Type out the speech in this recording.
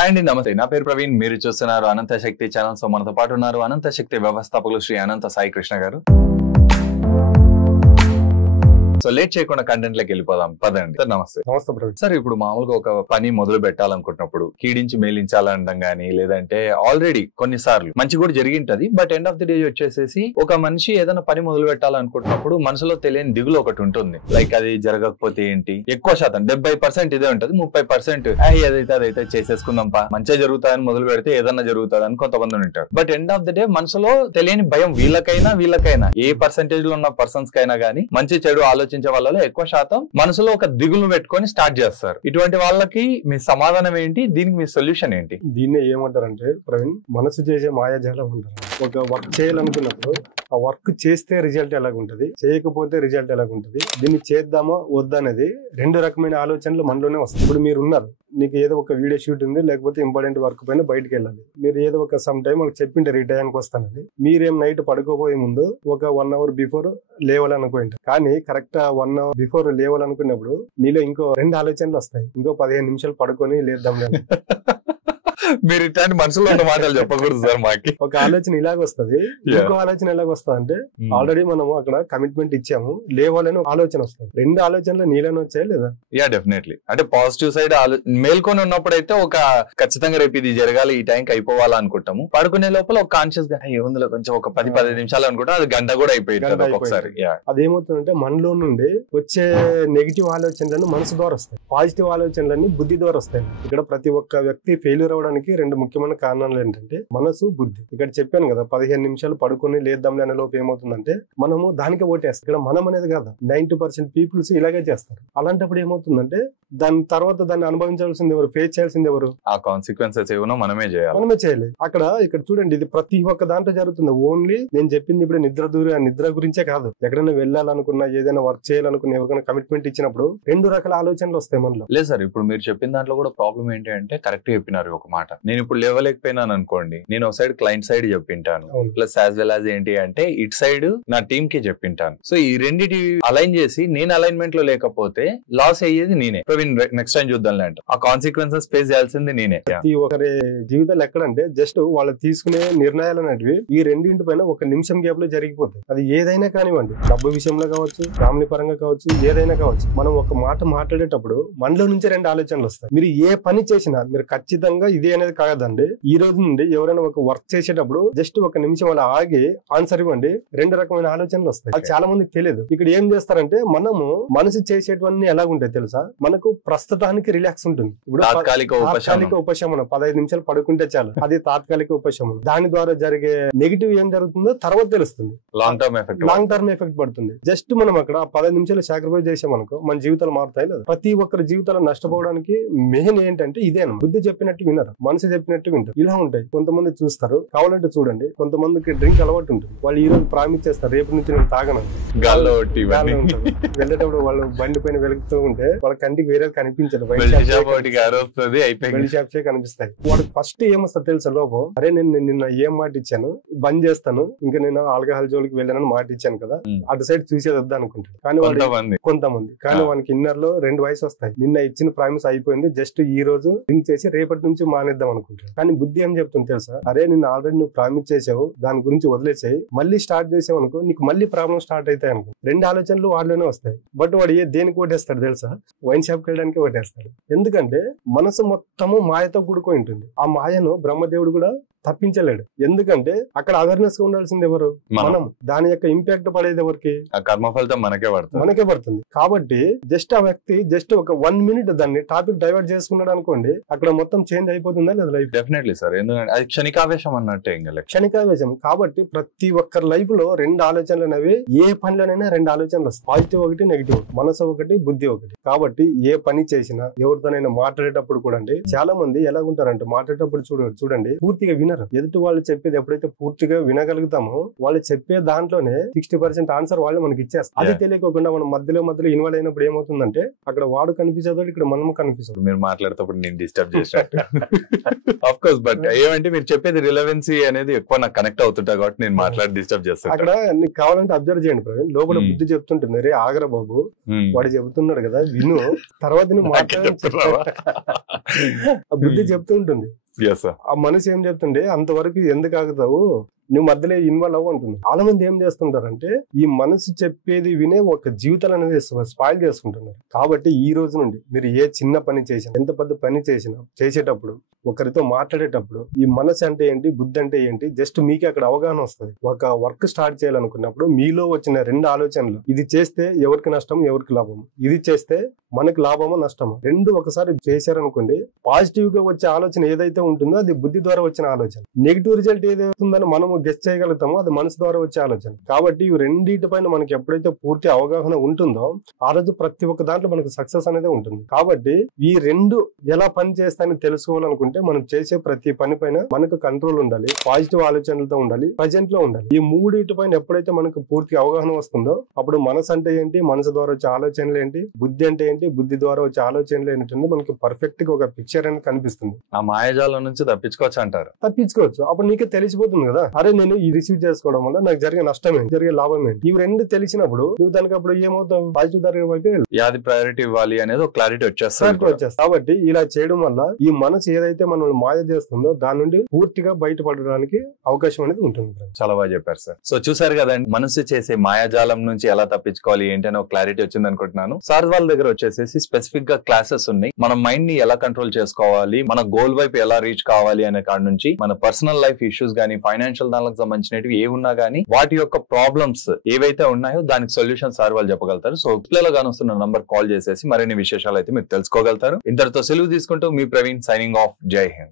Hi అండి, నమస్తే. నా పేరు ప్రవీణ్. మీరు చూస్తున్నారు అనంత శక్తి ఛానల్. సో మనతో పాటు ఉన్నారు అనంత శక్తి వ్యవస్థాపకులు శ్రీ అనంత సాయి కృష్ణ గారు. సో లేట్ చేయకుండా కంటెంట్ లోకి వెళ్ళిపోదాం పదండి. సార్ నమస్తే. నమస్తే ప్రవీణ్. సార్, ఇప్పుడు మామూలుగా ఒక పని మొదలు పెట్టాలనుకుంటున్నప్పుడు కీడించి మేలించాలనడం గానీ, లేదంటే ఆల్రెడీ కొన్నిసార్లు మంచి కూడా జరిగింటది, but end of the day వచ్చేసేసి ఒక మనిషి ఏదైనా పని మొదలు పెట్టాలనుకుంటున్నప్పుడు మనసులో తెలియని దిగులు ఒకటి ఉంటుంది. లైక్ అది జరగకపోతే ఏంటి, ఎక్కువ శాతం 70% ఇదే ఉంటది, 30% ఏదైతే అదైతే చేసేసుకుందాంపా, మంచిగా జరుగుతాయని మొదలు పెడితే ఏదన్నా జరుగుతుందని కొంతమంది ఉంటారు. But end of the day మనసులో తెలియని భయం వీళ్ళకైనా ఏ పర్సెంటేజ్ లో ఉన్న పర్సన్స్ కైనా గానీ మంచి చెడు ఆలోచించే వాళ్ళలో ఎక్కువ శాతం మనసులో ఒక దిగులు పెట్టుకొని స్టార్ట్ చేస్తారు. ఇటువంటి వాళ్ళకి మీ సమాధానం ఏంటి, దీనికి మీ సొల్యూషన్ ఏంటి? దీన్ని ఏమంటారంటే ప్రవీణ్, మనసు చేసే మాయాజాలం అంటారు. ఒక వర్క్ చేయాలనుకున్నప్పుడు ఆ వర్క్ చేస్తే రిజల్ట్ ఎలాగుంటది, చేయకపోతే రిజల్ట్ ఎలాగుంటది, దీన్ని చేద్దామా వద్దా అనేది రెండు రకమైన ఆలోచనలు మనలోనే వస్తాయి. ఇప్పుడు మీరు ఉన్నారు, నీకు ఏదో ఒక వీడియో షూట్ ఉంది, లేకపోతే ఇంపార్టెంట్ వర్క్ పైన బయటకు వెళ్ళాలి. మీరు ఏదో ఒక సమ్ టైం వాళ్ళకి చెప్పింటారు ఈ టైంకి వస్తానని. మీరేం నైట్ పడుకోబోయే ముందు ఒక 1 hour బిఫోర్ లేవాలనుకుంటారు. కానీ కరెక్ట్ 1 hour బిఫోర్ లేవాలనుకున్నప్పుడు నీలో ఇంకో 2 ఆలోచనలు వస్తాయి. ఇంకో 15 నిమిషాలు పడుకొని లేద్దాం. మీరు ఇట్లాంటి మనసులో ఉన్న మాటలు చెప్పకూడదు సార్. మాకి ఒక ఆలోచన ఇలాగ వస్తుంది, ఇంకో ఆలోచన ఎలాగ వస్తుంది అంటే ఆల్రెడీ మనము అక్కడ కమిట్మెంట్ ఇచ్చాము, లేవాలని ఆలోచన వస్తుంది. 2 ఆలోచనలు నీలోనే వచ్చాయి లేదా? Yeah, definitely. అంటే పాజిటివ్ సైడ్ మేల్కొని ఉన్నప్పుడు అయితే ఒక ఖచ్చితంగా రేపు ఇది జరగాలి, ఈ టైంకి అయిపోవాలా అనుకుంటాము. పడుకునే లోపల ఒక కాన్షియస్ గా ఏముందో కొంచెం ఒక 10-15 నిమిషాలు అనుకుంటా, అది గంట కూడా అయిపోయింది ఒకసారి. అదేమవుతుందంటే మనలో నుండి వచ్చే నెగిటివ్ ఆలోచనలను మనసు ద్వారా వస్తాయి, పాజిటివ్ ఆలోచనలన్నీ బుద్ధి ద్వారా వస్తాయి. ఇక్కడ ప్రతి ఒక్క వ్యక్తి ఫెయిల్యూర్ అవడానికి 2 ముఖ్యమైన కారణాలు ఏంటంటే మనసు, బుద్ధి. ఇక్కడ చెప్పాను కదా, 15 నిమిషాలు పడుకొని లేద్దాంలే అనే లోపు ఏమవుతుందంటే మనము దానికి ఓటేస్తాం. ఇక్కడ మనం అనేది కాదు, 90% పీపుల్స్ ఇలాగే చేస్తారు. అలాంటప్పుడు ఏమవుతుందంటే దాని తర్వాత దాన్ని అనుభవించాల్సింది ఎవరు, ఫేస్ చేయాల్సింది ఎవరు? ఆ కాన్సిక్వెన్సెస్ ఏమో మనమే చేయాలి. ఇక్కడ చూడండి, ఇది ప్రతి ఒక్క దాంట్లో జరుగుతుంది. ఓన్లీ నేను చెప్పింది ఇప్పుడు నిద్ర గురించే కాదు. ఎక్కడైనా వెళ్ళాలనుకున్నా, ఏదైనా వర్క్ చేయాలనుకున్నా, ఎవరికైనా కమిట్మెంట్ ఇచ్చినప్పుడు 2 రకాల ఆలోచనలు వస్తాయి మనలో. లేదు సార్, ఇప్పుడు మీరు చెప్పిన దాంట్లో కూడా ప్రాబ్లం ఏంటి అంటే కరెక్ట్ చెప్పినారు ఒక మాట. నేను ఇప్పుడు లేవలేకపోయినాను అనుకోండి, నేను ఒక సైడ్ క్లయింట్ సైడ్ చెప్పింటాను, ప్లస్ యాజ్ వెల్ యాజ్ ఏంటి అంటే ఇటు సైడ్ నా టీమ్ కి చెప్పింటాను. సో ఈ రెండిటి అలైన్ చేసి నేను అలైన్మెంట్ లో లేకపోతే లాస్ అయ్యేది నేనే. నెక్స్ట్ టైం చూద్దాం అంటే ఆ కాన్సిక్వెన్సెస్ ఫేస్ చేయాల్సింది నేనే. ప్రతి ఒక్కరి జీవితాలు ఎక్కడంటే జస్ట్ వాళ్ళు తీసుకునే నిర్ణయాలు అనేటివి ఈ రెండింటి పైన 1 నిమిషం గ్యాప్ లో జరిగిపోతాయి. అది ఏదైనా కానివ్వండి, డబ్బు విషయంలో కావచ్చు, ఫ్యామిలీ పరంగా కావచ్చు, ఏదైనా కావచ్చు. మనం ఒక మాట మాట్లాడేటప్పుడు మనలో నుంచి 2 ఆలోచనలు వస్తాయి. మీరు ఏ పని చేసినా మీరు ఖచ్చితంగా ఇదే అనేది కాదండి. ఈ రోజు నుండి ఎవరైనా ఒక వర్క్ చేసేటప్పుడు జస్ట్ 1 నిమిషం అలా ఆగి ఆన్సర్ ఇవ్వండి, 2 రకమైన ఆలోచనలు వస్తాయి. అది చాలా మందికి తెలియదు. ఇక్కడ ఏం చేస్తారంటే మనము మనసు చేసేటివన్నీ ఎలాగుంటాయి తెలుసా? మనకు ప్రస్తుతానికి రిలాక్స్ ఉంటుంది. ఇప్పుడు తాత్కాలిక ఉపశమనం 15 నిమిషాలు పడుకుంటే చాలు, అది తాత్కాలిక ఉపశమనం. దాని ద్వారా జరిగే నెగిటివ్ ఏం జరుగుతుందో తర్వాత తెలుస్తుంది. లాంగ్ టర్మ్ ఎఫెక్ట్ పడుతుంది. జస్ట్ మనం అక్కడ 15 నిమిషాలు సాక్రిఫైస్ చేసామనుకో మన జీవితాలు మారుతాయి. లేదా ప్రతి ఒక్కరి జీవితాలు నష్టపోవడానికి మెయిన్ ఏంటంటే ఇదే. బుద్ధి చెప్పినట్టు వినరు, మనసు చెప్పినట్టు వింటారు. ఇలా ఉంటాయి. కొంతమంది చూస్తారు, కావాలంటే చూడండి, కొంతమందికి డ్రింక్ అలవాటు ఉంటుంది. వాళ్ళు ఈ రోజు ప్రామిస్ చేస్తారు, రేపు నుంచి నేను తాగను. వెళ్ళేటప్పుడు వాళ్ళు బండి పైన వెలుగుతూ ఉంటే వాళ్ళ కంటికి వేరే కనిపించదు, కనిపిస్తాయి. వాడికి ఫస్ట్ ఏమొస్తుంది తెలుసా లోపం? అరే నేను నిన్న ఏం మాట ఇచ్చాను, బంద్ చేస్తాను, ఇంకా నేను ఆల్కహాల్ జోలికి వెళ్ళానని మాట ఇచ్చాను కదా, అటు సైడ్ చూసేది వద్దా అనుకుంటాడు. కానీ కొంతమంది కానీ వానికి ఇన్నర్ లో 2 వాయిస్ వస్తాయి. నిన్న ఇచ్చిన ప్రామిస్ అయిపోయింది, జస్ట్ ఈ రోజు డ్రింక్ చేసి రేపటి నుంచి మానేద్దాం అనుకుంటాడు. కానీ బుద్ధి ఏం చెప్తుంది తెలుసా? అరే నిన్ను ఆల్రెడీ నువ్వు ప్రామిస్ చేసావు, దాని గురించి వదిలేసాయి, మళ్ళీ స్టార్ట్ చేసావు అనుకో, నీకు మళ్ళీ ప్రాబ్లం స్టార్ట్ అవుతాయి అనుకో. 2 ఆలోచనలు వాడిలోనే వస్తాయి. బట్ వాడు దేనికి ఓటేస్తాడు తెలుసా? వైన్ షాప్కి వెళ్ళడానికి ఓటేస్తాడు. ఎందుకంటే మనసు మొత్తము మాయతో కూడుకొని ఉంటుంది. ఆ మాయను బ్రహ్మదేవుడు కూడా తప్పించలేడు. ఎందుకంటే అక్కడ అవేర్నెస్ ఉండాల్సింది ఎవరు? మనం. దాని యొక్క ఇంపాక్ట్ పడేది ఎవరికి? కర్మ ఫలితం మనకే పడుతుంది. కాబట్టి జస్ట్ ఆ వ్యక్తి జస్ట్ ఒక 1 minute దాన్ని టాపిక్ డైవర్ట్ చేసుకున్నాడు అనుకోండి, అక్కడ మొత్తం చేంజ్ అయిపోతుందా లేదా లైఫ్? డెఫినెట్లీ సార్, ఎందుకంటే అది క్షణికావేశం అన్నట్టే. క్షణికావేశం. కాబట్టి ప్రతి ఒక్కరి లైఫ్ లో 2 ఆలోచనలు అనేవి, ఏ పనిలోనైనా 2 ఆలోచనలు వస్తాయి. పాజిటివ్ ఒకటి, నెగిటివ్. మనసు ఒకటి, బుద్ధి ఒకటి. కాబట్టి ఏ పని చేసినా, ఎవరితోనైనా మాట్లాడేటప్పుడు కూడా చాలా మంది ఎలాగుంటారంటే మాట్లాడేటప్పుడు చూడండి పూర్తిగా వినరు. ఎదుటి వాళ్ళు చెప్పేది ఎప్పుడైతే పూర్తిగా వినగలుగుతామో వాళ్ళు చెప్పే దాంట్లోనే 60% ఆన్సర్ వాళ్ళు మనకి ఇచ్చేస్తారు. అది తెలియకోకుండా మనం మధ్యలో ఇన్వాల్వ్ అయినప్పుడు ఏమవుతుందంటే అక్కడ వాడు కనిపించదు, ఇక్కడ మనం కనిపిస్తుంది. మీరు మాట్లాడేటప్పుడు నేను డిస్టర్బ్ చేసినట్టు ఆఫ్ కోర్స్, బట్ ఏమంటే మీరు చెప్పేది రిలవెన్సీ అనేది ఎక్కువ నాకు కనెక్ట్ అవుతుంటా కాబట్టి నేను మాట్లాడి డిస్టర్బ్ చేస్తాను. అక్కడ నీకు కావాలంటే అబ్జర్వ్ చేయండి ప్రవీణ్, లోపల బుద్ధి చెప్తుంటుంది, రే ఆగరా బాబు వాడు చెబుతున్నాడు కదా విను, తర్వాత నువ్వు ఆ బుద్ధి చెప్తూ ఉంటుంది. ఆ మనసు ఏం చెప్తుండే అంతవరకు ఎందుకు ఆగుతావు, నువ్వు మధ్యలో ఇన్వాల్వ్ అవ్వు అంటుంది. చాలా మంది ఏం చేస్తుంటారంటే ఈ మనసు చెప్పేది వినే ఒక జీవితాలు అనేది స్పాయిల్ చేసుకుంటున్నారు. కాబట్టి ఈ రోజు నుండి మీరు ఏ చిన్న పని చేసినా, ఎంత పెద్ద పని చేసినా, చేసేటప్పుడు ఒకరితో మాట్లాడేటప్పుడు ఈ మనసు అంటే ఏంటి, బుద్ధి అంటే ఏంటి, జస్ట్ మీకే అక్కడ అవగాహన వస్తుంది. ఒక వర్క్ స్టార్ట్ చేయాలనుకున్నప్పుడు మీలో వచ్చిన 2 ఆలోచనలు, ఇది చేస్తే ఎవరికి నష్టం, ఎవరికి లాభం, ఇది చేస్తే మనకు లాభమో నష్టమో, 2 ఒకసారి చేశారనుకోండి, పాజిటివ్ గా వచ్చే ఆలోచన ఏదైతే ఉంటుందో అది బుద్ధి ద్వారా వచ్చిన ఆలోచన. నెగిటివ్ రిజల్ట్ ఏదైతుందని మనము గెస్ చేయగలుగుతామో అది మనసు ద్వారా వచ్చే ఆలోచన. కాబట్టి ఇవి రెండింటిపైన మనకి ఎప్పుడైతే పూర్తి అవగాహన ఉంటుందో ఆ రోజు ప్రతి ఒక్క దాంట్లో మనకు సక్సెస్ అనేది ఉంటుంది. కాబట్టి ఈ 2 ఎలా పని చేస్తాయని తెలుసుకోవాలనుకుంటే మనం చేసే ప్రతి పని పైన మనకు కంట్రోల్ ఉండాలి, పాజిటివ్ ఆలోచనలతో ఉండాలి, ప్రజెంట్ లో ఉండాలి. ఈ 3 పైన ఎప్పుడైతే మనకు పూర్తి అవగాహన వస్తుందో అప్పుడు మనసు అంటే ఏంటి, మనసు ద్వారా వచ్చే ఆలోచనలు ఏంటి, బుద్ధి అంటే ఏంటి, బుద్ధి ద్వారా వచ్చే ఆలోచనలు ఏంటంటే మనకి పర్ఫెక్ట్ గా ఒక పిక్చర్ అనేది కనిపిస్తుంది. ఆ మాయాజాలం నుంచి తప్పించుకోవచ్చు అంటారు. తప్పించుకోవచ్చు. అప్పుడు నీకే తెలిసిపోతుంది కదా, అరే నేను ఈ రిసీవ్ చేసుకోవడం వల్ల నాకు జరిగే నష్టం ఏంటి, జరిగే లాభం ఏంటి, ఇవి 2 తెలిసినప్పుడు నువ్వు దానికి అప్పుడు ఏమవుతావు, పాజిటివ్ దారి వైపు యాది ప్రయారిటీ ఇవ్వాలి అనేది ఒక క్లారిటీ వచ్చేస్తుంది. కాబట్టి ఇలా చేయడం వల్ల ఈ మనసు ఏదైతే మనం మాయ చేస్తుందో దాని నుండి పూర్తిగా బయటపడడానికి అవకాశం అనేది ఉంటుంది. చాలా బాగా చెప్పారు సార్. సో చూసారు కదండి, మనసు చేసే మాయాజాలం నుంచి ఎలా తప్పించుకోవాలి ఏంటి అని ఒక క్లారిటీ వచ్చింది అనుకుంటున్నాను. సార్ వాళ్ళ దగ్గర వచ్చేసేసి స్పెసిఫిక్ గా క్లాసెస్ ఉన్నాయి. మన మైండ్ ని ఎలా కంట్రోల్ చేసుకోవాలి, మన గోల్ వైపు ఎలా రీచ్ కావాలి అనే కాడ నుంచి మన పర్సనల్ లైఫ్ ఇష్యూస్ గానీ, ఫైనాన్షియల్ దానికి సంబంధించినవి ఏ ఉన్నా గానీ వాటి యొక్క ప్రాబ్లమ్స్ ఏవైతే ఉన్నాయో దానికి సొల్యూషన్ సార్ వాళ్ళు చెప్పగలుగుతారు. సో పిల్లలు గాని వస్తున్న నంబర్ కాల్ చేసేసి మరిన్ని విశేషాలు అయితే మీరు తెలుసుకోగలుగుతారు. ఇంతటితో సెలవు తీసుకుంటూ మీ ప్రవీణ్ సైనింగ్ ఆఫ్. జై హింద్.